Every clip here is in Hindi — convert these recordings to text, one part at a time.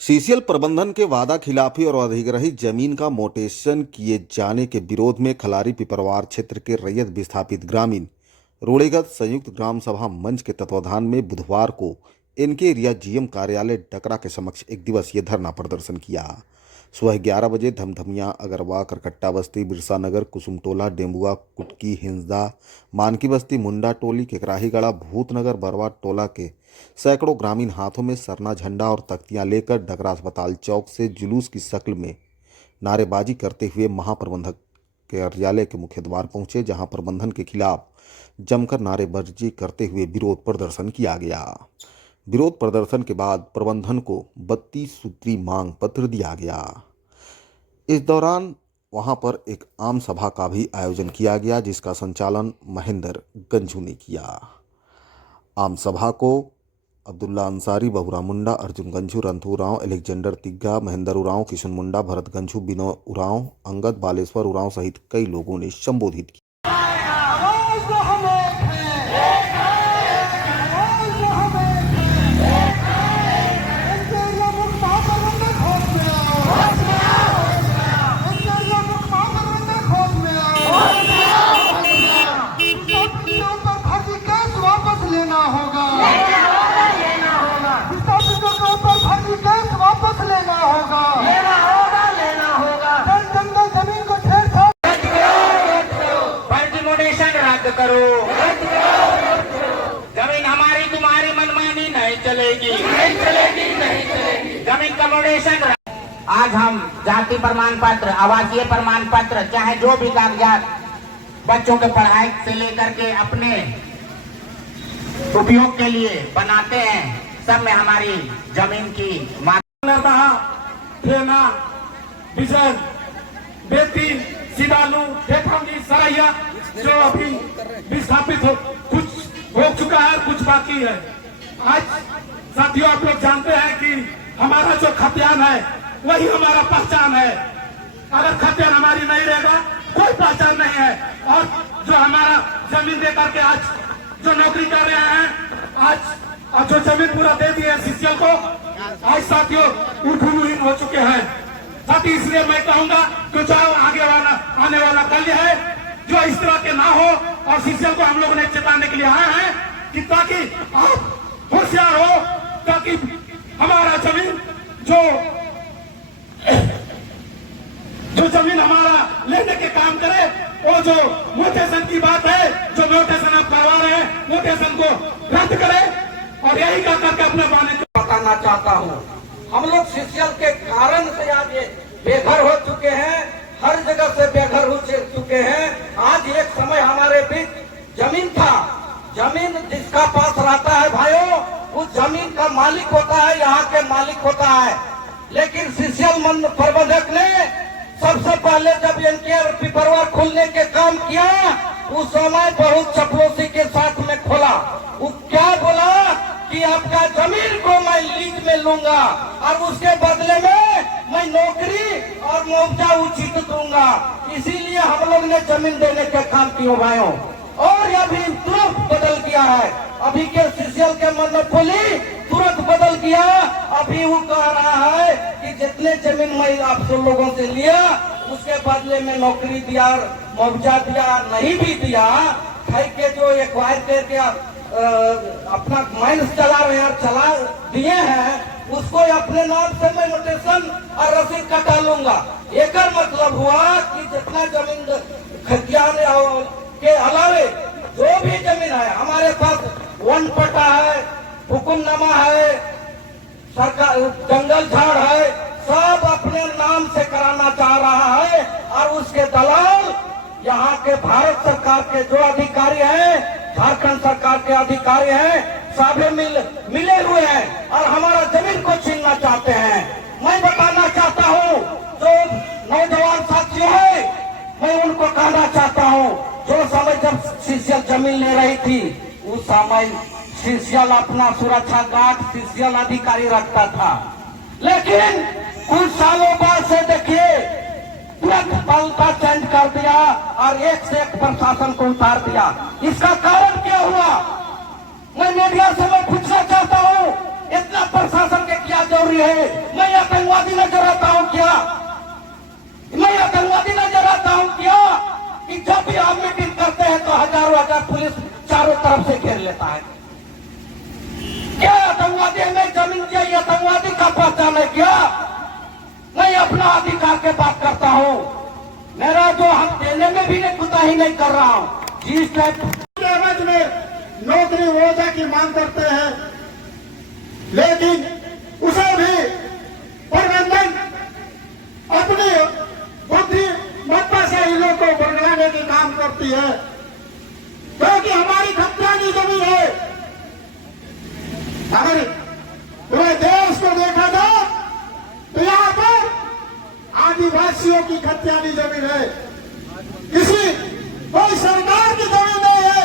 सीसीएल प्रबंधन के वादा खिलाफी और अधिग्रहित जमीन का मोटेशन किए जाने के विरोध में खलारी पिपरवार क्षेत्र के रैयत विस्थापित ग्रामीण रूढ़िगत संयुक्त ग्राम सभा मंच के तत्वाधान में बुधवार को इनके एरिया जीएम कार्यालय डकरा के समक्ष एक दिवसीय धरना प्रदर्शन किया। सुबह 11 बजे धमधमिया, अगरवा, करकट्टा बस्ती, बिरसा नगर, कुसुमटोला, डेम्बुआ, कुटकी, हिंसदा, मानकी बस्ती, मुंडा टोली, केकराहीगढ़ा, भूतनगर, बरवा टोला के सैकड़ों ग्रामीण हाथों में सरना झंडा और तख्तियां लेकर डकरा अस्पताल चौक से जुलूस की शक्ल में नारेबाजी करते हुए महाप्रबंधक कार्यालय के मुख्य द्वार पहुंचे, जहां प्रबंधन के खिलाफ जमकर नारेबाजी करते हुए विरोध प्रदर्शन किया गया। विरोध प्रदर्शन के बाद प्रबंधन को 32 सूत्री मांग पत्र दिया गया। इस दौरान वहां पर एक आम सभा का भी आयोजन किया गया, जिसका संचालन महेंद्र गंजू ने किया। आम सभा को अब्दुल्ला अंसारी, बहुरा मुंडा, अर्जुन गंजू, रंथू उरांव, एलेक्जेंडर तिग्गा, महेंद्र उरांव, किशन मुंडा, भरत गंजू, बिनो उरांव, अंगद बालेश्वर उरांव सहित कई लोगों ने संबोधित किया। करो, जमीन हमारी तुम्हारी मनमानी नहीं चलेगी, जमीन का मोडेशन। आज हम जाति प्रमाण पत्र, आवासीय प्रमाण पत्र, चाहे जो भी कागजात बच्चों के पढ़ाई से लेकर के अपने उपयोग के लिए बनाते हैं, सब में हमारी जमीन की बिजन, बेती, सिदालू, ठेठौनी, सरैया जो अभी विस्थापित कुछ हो चुका है, कुछ बाकी है। आज साथियों, आप लोग जानते हैं कि हमारा जो खतियान है वही हमारा पहचान है। अगर खतियान हमारी नहीं रहेगा, कोई पहचान नहीं है। और जो हमारा जमीन दे करके आज जो नौकरी कर रहे हैं, आज जो जमीन पूरा दे दिए सीसीएल को, आज साथियों उठून हो चुके हैं। साथी, इसलिए मैं कहूंगा कि चाहे आने वाला कल है जो इस तरह के ना हो, और सीसीएल को हम लोगों ने चेताने के लिए आए हैं कि ताकि आप होशियार हो, ताकि हमारा जमीन जो जमीन हमारा लेने के काम करे। वो जो म्यूटेशन की बात है, जो म्यूटेशन आप करवा रहे हैं, म्यूटेशन को रद्द करे, और यही कर करके अपने बाने को बताना चाहता हूँ। हम लोग सीसीएल के कारण से आज बेघर हो चुके हैं, हर जगह से बेघर हो चुके हैं। आज एक समय हमारे बीच जमीन था, जमीन जिसका पास रहता है भाइयों, उस जमीन का मालिक होता है, यहाँ के मालिक होता है। लेकिन सीसीएल प्रबंधक ने सबसे पहले जब इनके पिपरवार खोलने के काम किया, उस समय बहुत चपलोसी के साथ में खोला। वो क्या बोला कि आपका जमीन को मैं लीज में लूंगा और उसके बदले में मैं नौकरी और मुआवजा उचित दूंगा। इसीलिए हम लोग ने जमीन देने के काम किए भाइयों। और अभी तुरंत बदल गया है, अभी के सीसीएल के मोनोपोली तुरंत बदल गया। अभी वो कह रहा है कि जितने जमीन मैं आप सब लोगों से लिया, उसके बदले में नौकरी दिया, मुआवजा दिया, नहीं भी दिया, के जो एक्वायर करके अपना माइंस चला रहे हैं, चला दिए हैं, उसको अपने नाम से मैं नोटेशन और रसीद कटा लूंगा। एक मतलब हुआ कि जितना जमीन खतियान के अलावे जो भी जमीन है हमारे पास, वन पट्टा है, हुकुमनामा है, सरकार जंगल झाड़ है, सब अपने नाम से कराना चाह रहा है। और उसके दलाल यहाँ के भारत सरकार के जो अधिकारी हैं, झारखंड सरकार के अधिकारी हैं, सभी मिले हुए हैं और हमारा जमीन को छीनना चाहते हैं। मैं बताना चाहता हूँ, जो नौजवान साथियों है, मैं उनको कहना चाहता हूँ, जो समय जब सीसीएल जमीन ले रही थी, उस समय सीसीएल अपना सुरक्षा गार्ड सीसीएल अधिकारी रखता था। लेकिन कुछ सालों बाद से देखिए, तुरंत पलटा चेंज कर दिया और एक से एक प्रशासन को उतार दिया। इसका कारण क्या हुआ? मैं मीडिया से मैं पूछना चाहता हूँ इतना प्रशासन के क्या जरूरी है? मैं आतंकवादी नजर आता हूं क्या? मैं आतंकवादी नजर आता हूं क्या कि जब भी आप मीटिंग करते हैं तो हजारों हजार पुलिस चारों तरफ से घेर लेता है? क्या आतंकवादी हमें जमीन चाहिए? आतंकवादी का पहचान है क्या? मैं अपना अधिकार के बात करता हूं। मेरा जो हक देने में भी नहीं कुताही नहीं कर रहा हूं। जिस टाइप एवज में नौकरी ओहदा की मांग करते हैं, लेकिन उसे भी प्रबंधन अपनी बुद्धिमत्ता से इन लोगों को बरगलाने की काम करती है, क्योंकि हमारी खतियानी जमीन है। अगर पूरे देश को देखा जाए तो यहाँ पर आदिवासियों की खतियानी जमीन है, कोई सरकार की जमीन नहीं है।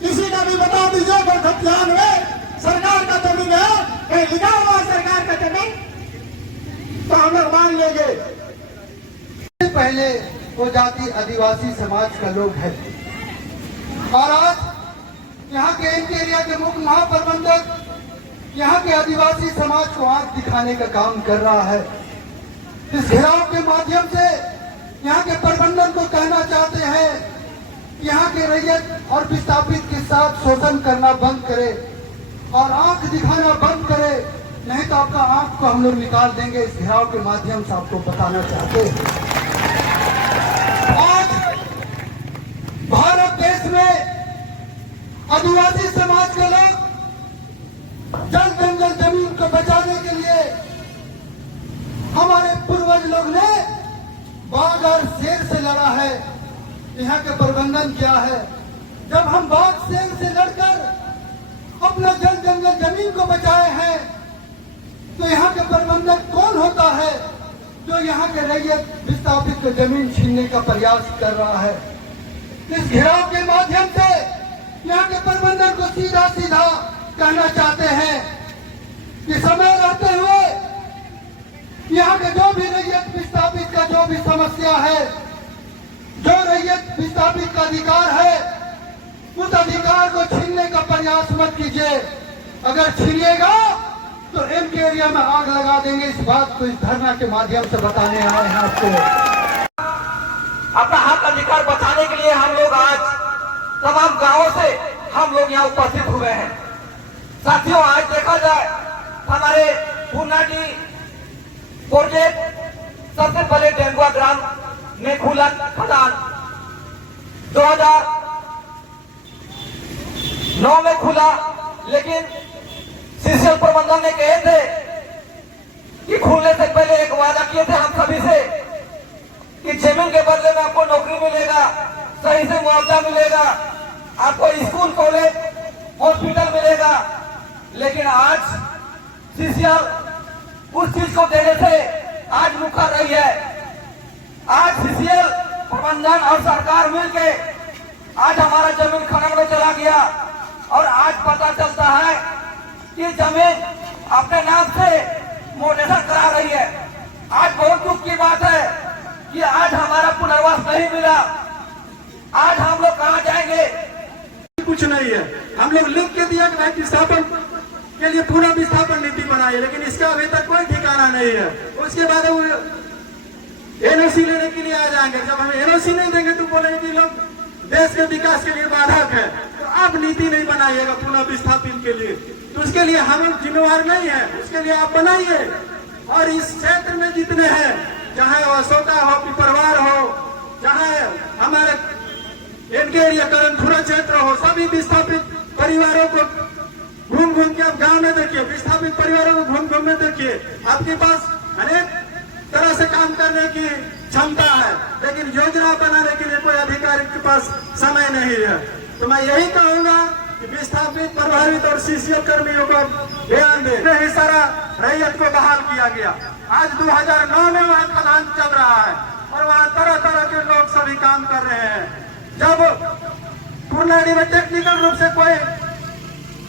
किसी का भी बता दीजिए कोई खतियान में सरकार का जमीन है, कहीं लिखा हुआ सरकार का जमीन, तो हम लोग मान लेंगे। पहले वो जाति आदिवासी समाज का लोग है, और आज यहाँ के एरिया के मुख्य महाप्रबंधक यहाँ के आदिवासी समाज को आंख दिखाने का काम कर रहा है। इस घेराव के माध्यम से यहाँ के प्रबंधन को कहना चाहते हैं, यहाँ के रैयत और विस्थापित के साथ शोषण करना बंद करे और आंख दिखाना बंद करे, नहीं तो आपका आंख को हम लोग निकाल देंगे। इस घेराव के माध्यम से आपको बताना चाहते हैं। आज भारत देश में आदिवासी समाज के लोग जल जंगल जमीन को बचाने के लिए हमारे पूर्वज लोग ने बाघ और शेर से लड़ा है। यहाँ के प्रबंधन क्या है? जब हम बाघ शेर से लड़कर अपना जल जंगल जमीन को बचाए हैं, तो यहाँ के प्रबंधक कौन होता है जो यहाँ के रैयत विस्थापित को जमीन छीनने का प्रयास कर रहा है? इस घेराव के माध्यम से यहाँ के प्रबंधन को सीधा सीधा कहना चाहते हैं कि समय रहते हुए यहाँ के जो भी रैयत विस्थापित का जो भी समस्या है, जो रैयत विस्थापित का अधिकार है, उस अधिकार को छीनने का प्रयास मत कीजिए। अगर छीनिएगा तो एमके एरिया में आग लगा देंगे। इस बात को इस धरना के माध्यम से बताने आए हैं आपको। अपना हक अधिकार बचाने के लिए हम लोग आज तमाम गांवों से हम लोग यहाँ उपस्थित हुए हैं। साथियों, आज देखा जाए हमारे पूर्णाटी प्रोजेक्ट सबसे पहले डेंगुआ ग्राम में खुला खदान 2009 में खुला, लेकिन सीसीएल प्रबंधन ने कहे थे कि खुलने से पहले एक वादा किए थे हम सभी से कि जमीन के बदले में आपको नौकरी मिलेगा, सही से मुआवजा मिलेगा, आपको स्कूल कॉलेज हॉस्पिटल मिलेगा। लेकिन आज सीसीएल उस चीज को देने से आज मुकर रही है। आज सीसीएल प्रबंधन और सरकार मिलके आज हमारा जमीन खनन में चला गया, और आज पता चलता है कि जमीन अपने नाम से मोडेशन करा रही है। आज बहुत दुख की बात है कि आज हमारा पुनर्वास नहीं मिला। आज हम लोग कहाँ जाएंगे? कुछ नहीं है। हम लोग लिख के दिया कि भाई विस्थापन के लिए पूरा विस्थापन नीति बनाई, लेकिन इसका अभी तक कोई ठिकाना नहीं है। उसके बाद वो एनओसी लेने के लिए आ जाएंगे। जब हम एनओसी नहीं देंगे तो बोलेंगे कि लोग देश के विकास के लिए बाधक है, तो आप नीति नहीं बनाइएगा पुनः विस्थापित के लिए, तो उसके लिए हम जिम्मेवार नहीं है। उसके लिए आप बनाइए। और इस क्षेत्र में जितने हैं, चाहे वो अशोका हो, पिपरवार हो, चाहे हमारे एनके एरिया करणपुरा क्षेत्र हो, सभी विस्थापित परिवारों को घूम घूम के आप गांव में देखिए, विस्थापित परिवारों को घूम घूम में देखिए। आपके पास अनेक तरह से काम करने की क्षमता है, लेकिन योजना बनाने के लिए कोई अधिकारी के पास समय नहीं है। तो मैं यही कहूंगा कि विस्थापित, प्रभावित और सीसीएल कर्मियों को ध्यान दे। ही सारा रैयत को बहाल किया गया। आज 2009 में वहाँ खदान चल रहा है और वहाँ तरह तरह के लोग सभी काम कर रहे हैं। जब पूर्णाडी में टेक्निकल रूप से कोई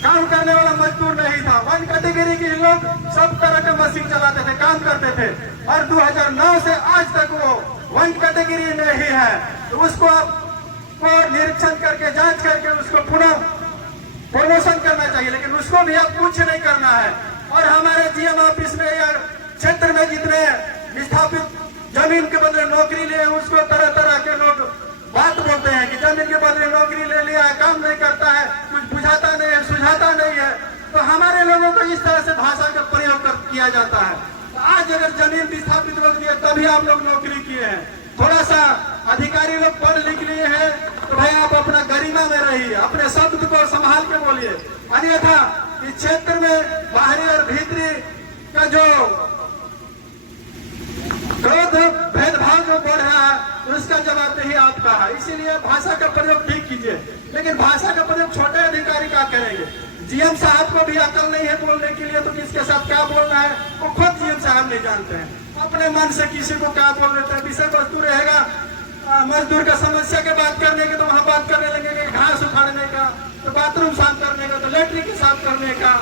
काम करने वाला मजदूर नहीं था, वन कैटेगरी के लोग सब तरह के मशीन चलाते थे, काम करते थे, और 2009 से आज तक वो वन कैटेगरी में ही है। तो उसको आपको निरीक्षण करके, जांच करके उसको पुनः प्रमोशन करना चाहिए, लेकिन उसको भी अब कुछ नहीं करना है। और हमारे जीएम ऑफिस में या क्षेत्र में जितने विस्थापित जमीन के बदले नौकरी लिए उसको तरह तरह के लोग बात बोलते हैं कि जमीन के बदले नौकरी ले लिया है, काम नहीं करता है, कुछ बुझाता नहीं है, सुझाता नहीं है। तो हमारे लोगों को इस तरह से भाषा का प्रयोग किया जाता है। तो आज अगर जमीन विस्थापित लोग दिए तभी आप लोग नौकरी किए हैं। थोड़ा सा अधिकारी लोग पढ़ लिख लिए हैं तो भाई आप अपना गरिमा में रहिए, अपने शब्द को संभाल के बोलिए, अन्यथा इस क्षेत्र में बाहरी और भीतरी का जो क्रोध भेदभाव जो बढ़ रहा है उसका जवाबदेही आपका है। इसीलिए भाषा का प्रयोग ठीक कीजिए, लेकिन भाषा का प्रयोग छोटे अधिकारी क्या करेंगे? जीएम साहब को भी अकल नहीं है बोलने के लिए, तो किसके साथ क्या बोलना है वो खुद जीएम साहब नहीं जानते हैं। अपने मन से किसी को क्या बोल देते हैं। विषय वस्तु रहेगा मजदूर का समस्या के बात करने के तो वहां बात करने लगेंगे, घास उखाड़ने का तो बाथरूम साफ करने का तो लेटरिन के साफ करने का।